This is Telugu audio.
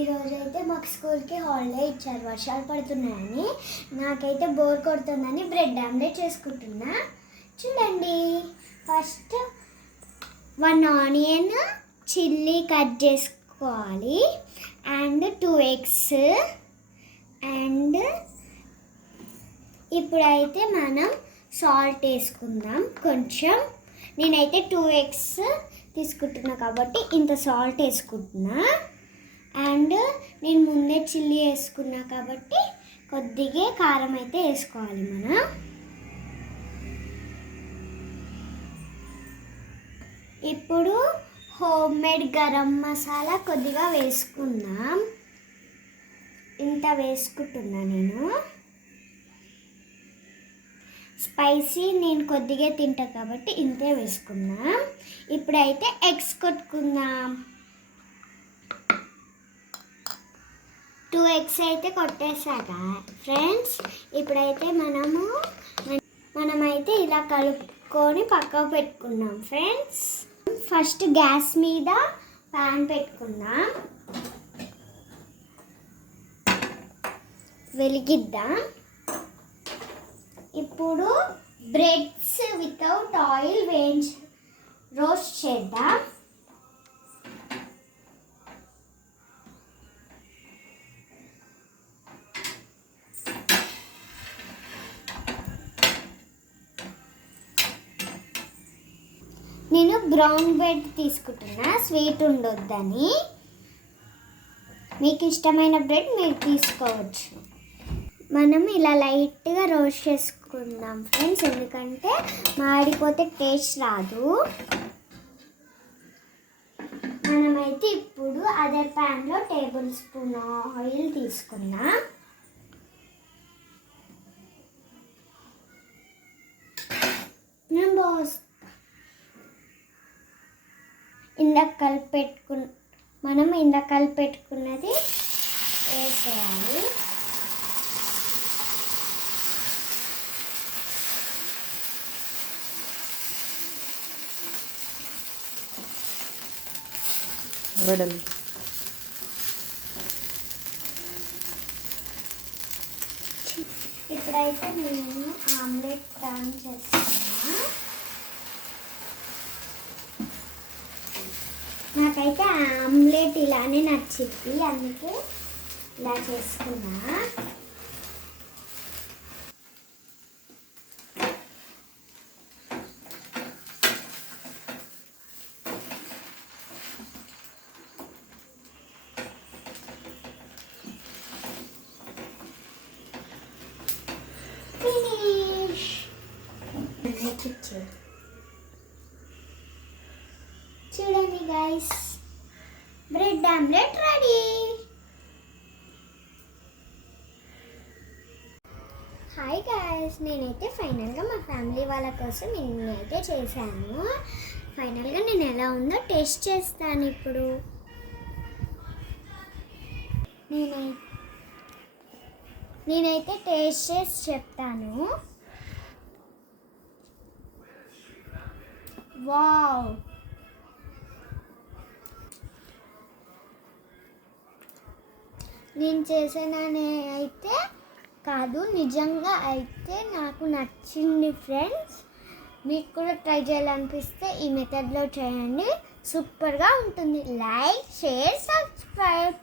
ఈరోజు అయితే మాకు స్కూల్కి హాలిడే ఇచ్చారు, వర్షాలు పడుతున్నాయని. నాకైతే బోర్ కొడుతుందని బ్రెడ్ ఆమ్లెట్ చేసుకుంటున్నా. చూడండి, ఫస్ట్ 1 ఆనియన్ చిల్లీ కట్ చేసుకోవాలి, అండ్ 2 eggs, అండ్ ఇప్పుడైతే మనం సాల్ట్ వేసుకుందాం కొంచెం. నేనైతే 2 eggs తీసుకుంటున్నా కాబట్టి ఇంత సాల్ట్ వేసుకుంటున్నా. అండ్ నేను ముందే చిల్లీ వేసుకున్నా కాబట్టి కొద్దిగా కారం అయితే వేసుకోవాలి మనం. ఇప్పుడు హోమ్ మేడ్ గరం మసాలా కొద్దిగా వేసుకుందాం. ఇంత వేసుకుంటున్నా నేను. స్పైసీ నేను కొద్దిగా తింటా కాబట్టి ఇంతే వేసుకుందాం. ఇప్పుడైతే ఎగ్స్ కొట్టుకుందాం. 2 eggs అయితే కొట్టేసాక ఫ్రెండ్స్, ఇప్పుడైతే మనమైతే ఇలా కలుపుకొని పక్కకు పెట్టుకుందాం ఫ్రెండ్స్. ఫస్ట్ గ్యాస్ మీద ప్యాన్ పెట్టుకుందాం, వెలిగిద్దాం. ఇప్పుడు బ్రెడ్స్ వితౌట్ ఆయిల్ రోస్ట్ చేద్దాం. నేను బ్రౌన్ బ్రెడ్ తీసుకుంటున్నా, స్వీట్ ఉండొద్దని. మీకు ఇష్టమైన బ్రెడ్ మీరు తీసుకోవచ్చు. మనం ఇలా లైట్గా రోస్ట్ చేసుకుందాం ఫ్రెండ్స్, ఎందుకంటే మాడిపోతే టేస్ట్ రాదు. మనమైతే ఇప్పుడు అదే ప్యాన్లో 1 tablespoon ఆయిల్ తీసుకున్నాం. మనం ఇందాక కలిపెట్టుకున్నది వేసేయాలి. ఇప్పుడైతే నేను ఆమ్లెట్ టర్న్ చేస్తున్నా. నాకైతే ఆమ్లెట్ ఇలానే నచ్చింది, అందుకే ఇలా చేసుకున్నా. ఫినిష్. చూడండి guys, bread omelette ready. Hi guys, నేనైతే ఫైనల్గా మా ఫ్యామిలీ వాళ్ళ కోసం నేనైతే చేశాను. ఫైనల్గా నేను ఎలా ఉందో టేస్ట్ చేస్తాను ఇప్పుడు. నేనైతే టేస్ట్ చేసి చెప్తాను. వావ్, నేను చేసానని అయితే కాదు, నిజంగా అయితే నాకు నచ్చింది ఫ్రెండ్స్. మీకు కూడా ట్రై చేయాలనిపిస్తే ఈ మెథడ్లో చేయండి, సూపర్గా ఉంటుంది. Like, share, subscribe.